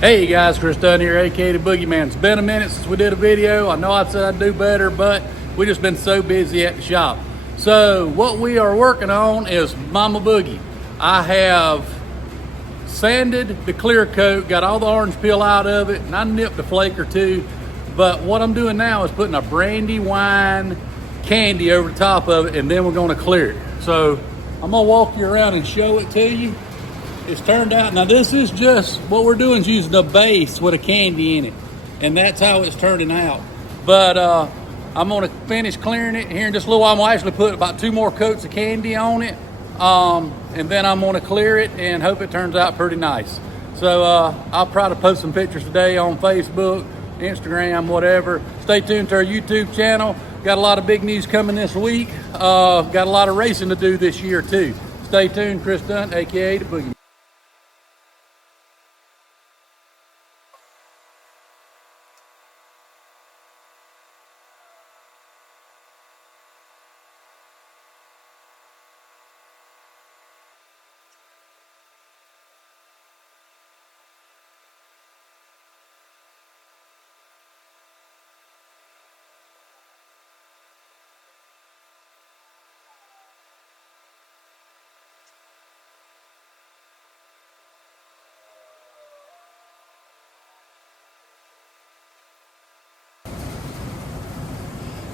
Hey guys, Chris Dunn here, aka the Boogeyman. It's been a minute since we did a video. I know I said I'd do better, but we just been so busy at the shop. So what we are working on is Mama Boogie. I have sanded the clear coat, got all the orange peel out of it, and I nipped a flake or two. But what I'm doing now is putting a brandy wine candy over the top of it, and then we're gonna clear it. So I'm gonna walk you around and show it to you. It's turned out, now this is just, what we're doing is using the base with a candy in it. And that's how it's turning out. But I'm gonna finish clearing it here in just a little while. I'm gonna actually put about 2 more coats of candy on it. And then I'm gonna clear it and hope it turns out pretty nice. So I'll try to post some pictures today on Facebook, Instagram, whatever. Stay tuned to our YouTube channel. Got a lot of big news coming this week. Got a lot of racing to do this year too. Stay tuned, Chris Dunn, aka the Boogeyman.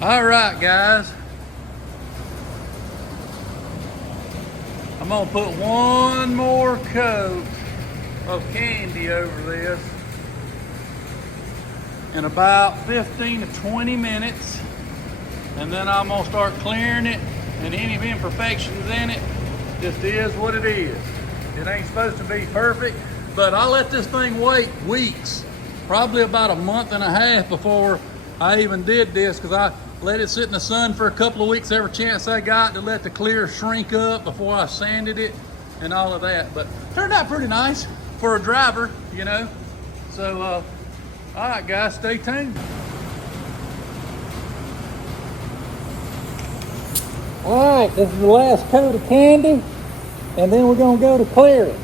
All right, guys. I'm gonna put 1 more coat of candy over this in about 15 to 20 minutes. And then I'm gonna start clearing it, and any imperfections in it just is what it is. It ain't supposed to be perfect, but I let this thing wait weeks, probably about a month and a half before I even did this, because I let it sit in the sun for a couple of weeks every chance I got to let the clear shrink up before I sanded it and all of that. But turned out pretty nice for a driver, you know. So, all right, guys, stay tuned. All right, this is the last coat of candy, and then we're gonna go to clear it.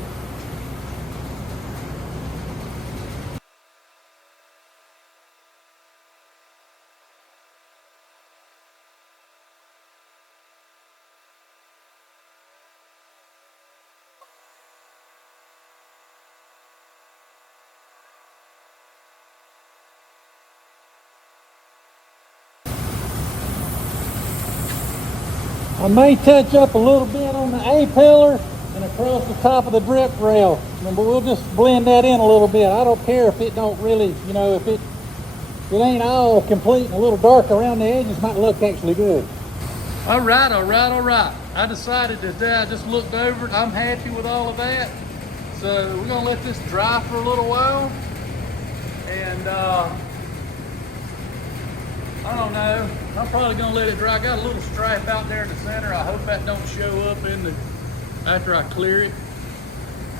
I may touch up a little bit on the A-pillar and across the top of the drip rail, but we'll just blend that in a little bit. I don't care if it don't really, you know, if it ain't all complete and a little dark around the edges, might look actually good. All right. I decided today, I just looked over it. I'm happy with all of that. So we're gonna let this dry for a little while. And I don't know. I'm probably gonna let it dry. I got a little stripe out there in the center. I hope that don't show up in the after I clear it.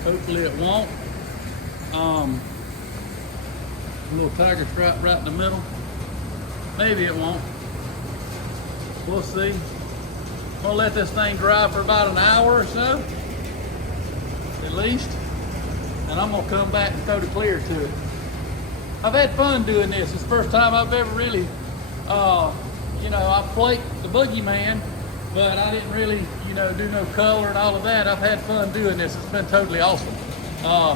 Hopefully it won't. A little tiger stripe right in the middle. Maybe it won't. We'll see. I'm gonna let this thing dry for about an hour or so, at least. And I'm gonna come back and throw the clear to it. I've had fun doing this. It's the first time I've ever really you know, I flaked the Boogeyman, but I didn't really, you know, do no color and all of that. I've had fun doing this. It's been totally awesome,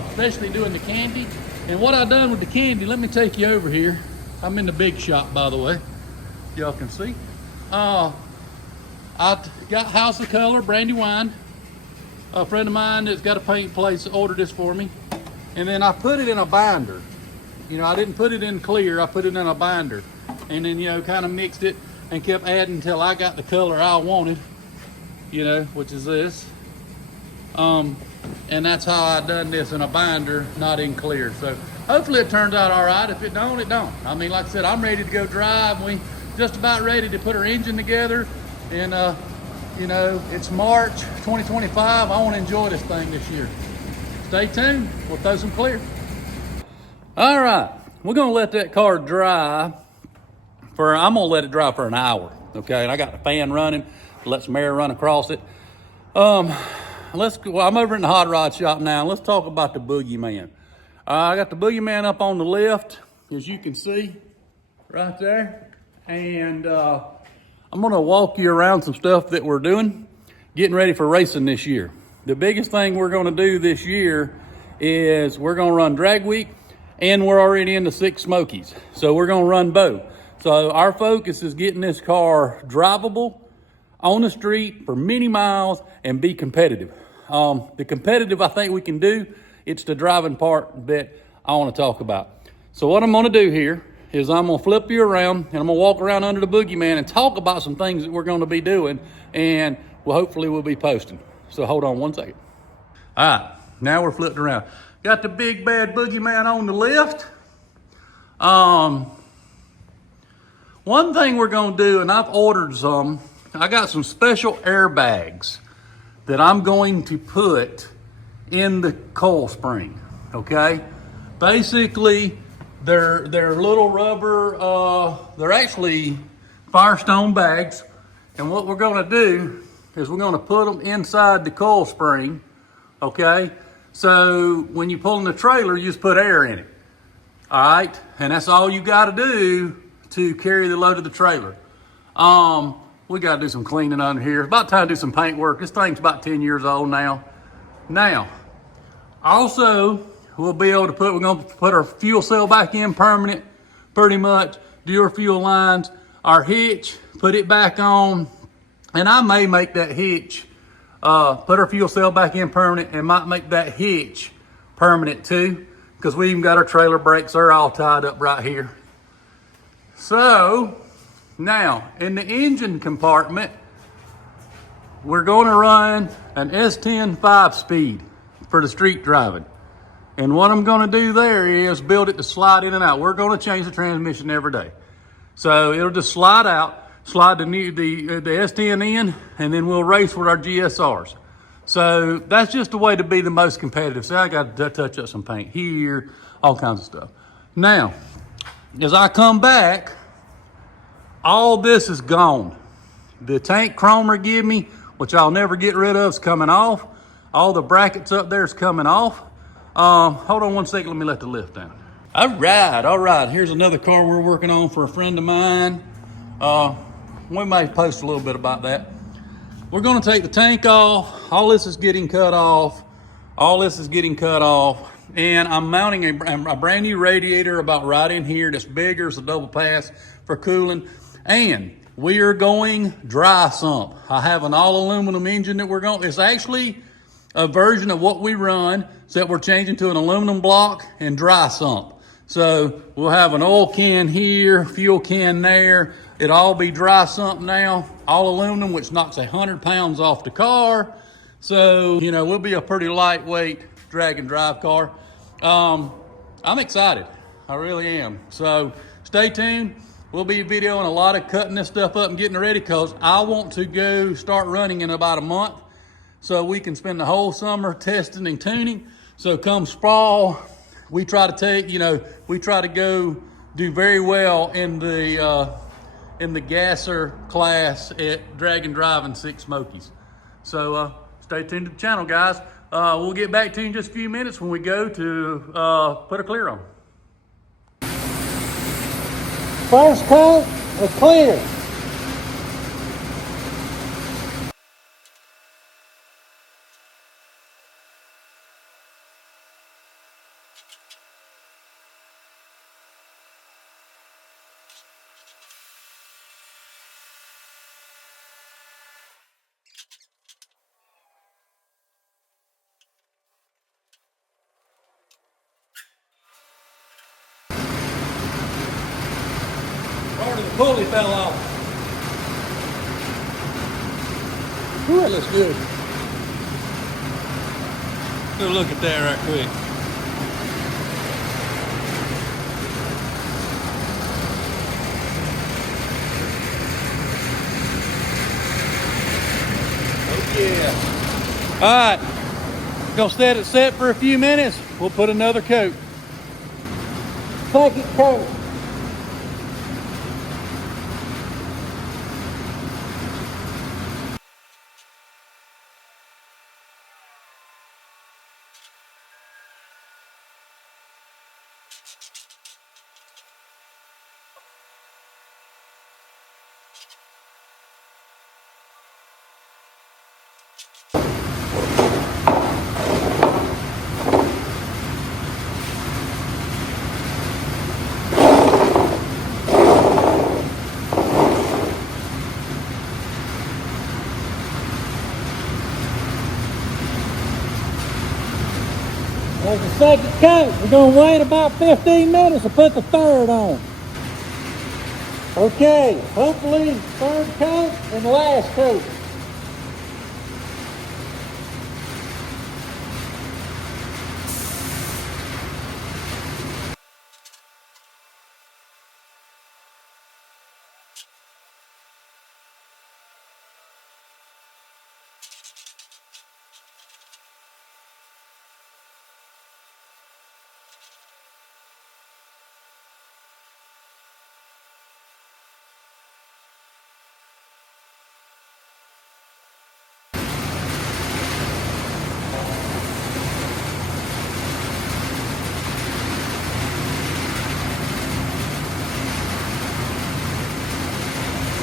especially doing the candy. And what I've done with the candy, let me take you over here. I'm in the big shop, by the way. Y'all can see. I got House of Color, brandy wine. A friend of mine that's got a paint place ordered this for me. And then I put it in a binder. You know, I didn't put it in clear, I put it in a binder. And then, you know, kind of mixed it and kept adding until I got the color I wanted, you know, which is this. And that's how I done this, in a binder, not in clear. So hopefully it turns out all right. If it don't, it don't. I mean, like I said, I'm ready to go drive. We just about ready to put our engine together. And, you know, it's March 2025. I want to enjoy this thing this year. Stay tuned. We'll throw some clear. All right. We're going to let that car dry. I'm gonna let it dry for an hour, okay? And I got the fan running, let some air run across it. I'm over in the hot rod shop now. Let's talk about the Boogeyman. I got the Boogeyman up on the left, as you can see, right there. And I'm gonna walk you around some stuff that we're doing, getting ready for racing this year. The biggest thing we're gonna do this year is we're gonna run drag week, and we're already in the 6 Smokies. So we're gonna run both. So our focus is getting this car drivable on the street for many miles and be competitive. The competitive I think we can do, it's the driving part that I wanna talk about. So what I'm gonna do here is I'm gonna flip you around and I'm gonna walk around under the Boogeyman and talk about some things that we're gonna be doing, and hopefully we'll be posting. So hold on one second. All right, now we're flipped around. Got the big bad Boogeyman on the left. One thing we're gonna do, and I've ordered some, I got some special airbags that I'm going to put in the coil spring, okay? Basically, they're little rubber, they're actually Firestone bags. And what we're gonna do is we're gonna put them inside the coil spring, okay? So when you pull in the trailer, you just put air in it, all right? And that's all you gotta do to carry the load of the trailer. We gotta do some cleaning under here. It's about time to do some paint work. This thing's about 10 years old now. Now, also, we're gonna put our fuel cell back in permanent, pretty much, do our fuel lines, our hitch, put it back on, and I may make that hitch, put our fuel cell back in permanent, and might make that hitch permanent too, because we even got our trailer brakes, they're all tied up right here. So, now, in the engine compartment, we're gonna run an S10 5-speed for the street driving. And what I'm gonna do there is build it to slide in and out. We're gonna change the transmission every day. So it'll just slide out, slide the S10 in, and then we'll race with our GSRs. So that's just the way to be the most competitive. So I got to touch up some paint here, all kinds of stuff. Now, as I come back, all this is gone. The tank chromer give me, which I'll never get rid of, is coming off. All the brackets up there is coming off. Hold on one second, let me let the lift down. All right. Here's another car we're working on for a friend of mine. We may post a little bit about that. We're gonna take the tank off. All this is getting cut off. And I'm mounting a brand new radiator about right in here that's bigger, it's a double pass for cooling. And we are going dry sump. I have an all aluminum engine that it's actually a version of what we run, except we're changing to an aluminum block and dry sump. So we'll have an oil can here, fuel can there. It'll all be dry sump now, all aluminum, which knocks 100 pounds off the car. So, we'll be a pretty lightweight drag and drive car. I'm excited, I really am. So stay tuned. We'll be videoing a lot of cutting this stuff up and getting it ready, because I want to go start running in about a month so we can spend the whole summer testing and tuning. So come fall, we try to go do very well in the gasser class at drag and driving 6 Smokies. So stay tuned to the channel, guys. We'll get back to you in just a few minutes when we go to put a clear on. First coat is clear. Part of the pulley fell off. Ooh, that looks good. Go look at that right quick. Oh yeah. All right, gonna let it set for a few minutes. We'll put another coat. Second coat. There's the second coat. We're gonna wait about 15 minutes to put the third on. Okay, hopefully third coat and last coat.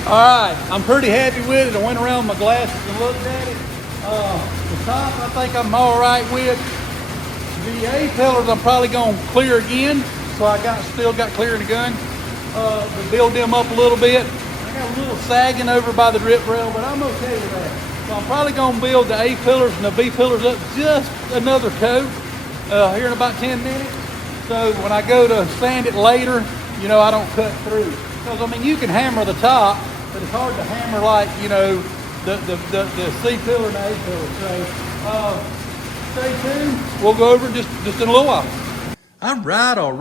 All right, I'm pretty happy with it. I went around my glasses and looked at it. The top, I think I'm all right with. The A-pillars, I'm probably gonna clear again. So I still got clear in the gun. To build them up a little bit. I got a little sagging over by the drip rail, but I'm okay with that. So I'm probably gonna build the A-pillars and the B-pillars up just another coat here in about 10 minutes. So when I go to sand it later, you know, I don't cut through. Because I mean, you can hammer the top, but it's hard to hammer like, you know, the C pillar and the A pillar. So stay tuned. We'll go over just in a little while. All right. All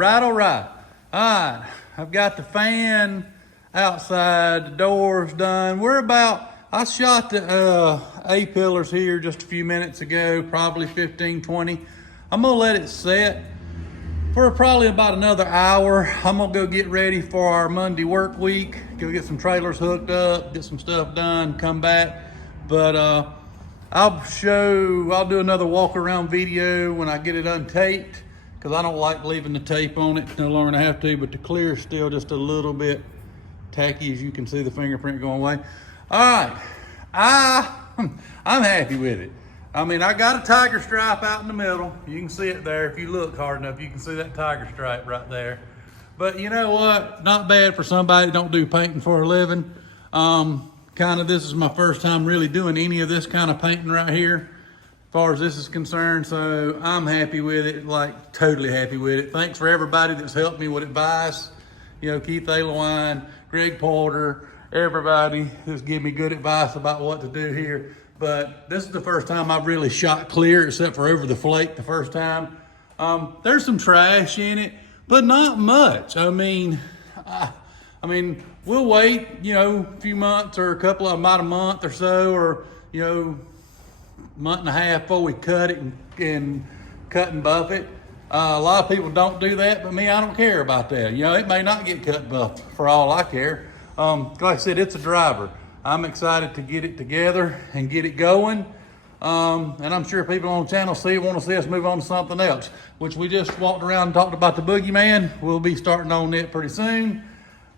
right, I've got the fan outside, the doors done. I shot the A pillars here just a few minutes ago, probably 15, 20. I'm gonna let it set for probably about another hour. I'm gonna go get ready for our Monday work week, go get some trailers hooked up, get some stuff done, come back. But I'll do another walk around video when I get it untaped, because I don't like leaving the tape on it no longer than I have to, but the clear is still just a little bit tacky, as you can see the fingerprint going away. All right, I'm happy with it. I mean, I got a tiger stripe out in the middle. You can see it there. If you look hard enough, you can see that tiger stripe right there. But you know what? Not bad for somebody that don't do painting for a living. This is my first time really doing any of this kind of painting right here, as far as this is concerned. So I'm happy with it, like totally happy with it. Thanks for everybody that's helped me with advice. You know, Keith Alewine, Greg Porter, everybody who's given me good advice about what to do here. But this is the first time I've really shot clear, except for over the flake the first time. There's some trash in it, but not much. I mean, we'll wait, you know, a few months or about a month or so, or, you know, month and a half before we cut it and cut and buff it. A lot of people don't do that, but me, I don't care about that. You know, it may not get cut and buffed for all I care. Like I said, it's a driver. I'm excited to get it together and get it going. And I'm sure people on the channel want to see us move on to something else, which we just walked around and talked about the Boogeyman. We'll be starting on it pretty soon.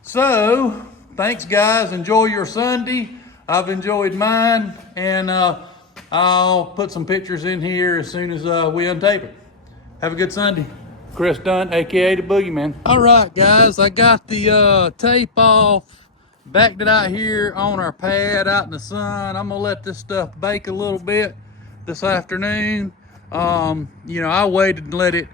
So thanks guys, enjoy your Sunday. I've enjoyed mine, and I'll put some pictures in here as soon as we untape it. Have a good Sunday. Chris Dunn, AKA the Boogeyman. All right guys, I got the tape off. Backed it out here on our pad out in the sun. I'm gonna let this stuff bake a little bit this afternoon. You know, I waited and let it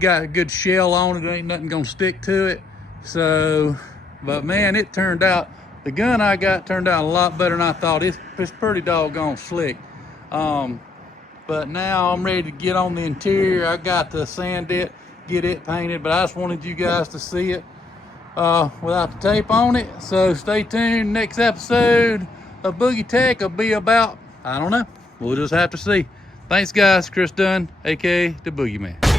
got a good shell on it. There ain't nothing gonna stick to it. So, but man, it turned out, the gun I got turned out a lot better than I thought. It's pretty doggone slick. But now I'm ready to get on the interior. I got to sand it, get it painted, but I just wanted you guys to see it without the tape on it. So stay tuned. Next episode of Boogie Tech will be about, I don't know, we'll just have to see. Thanks guys. Chris Dunn, aka the Boogeyman.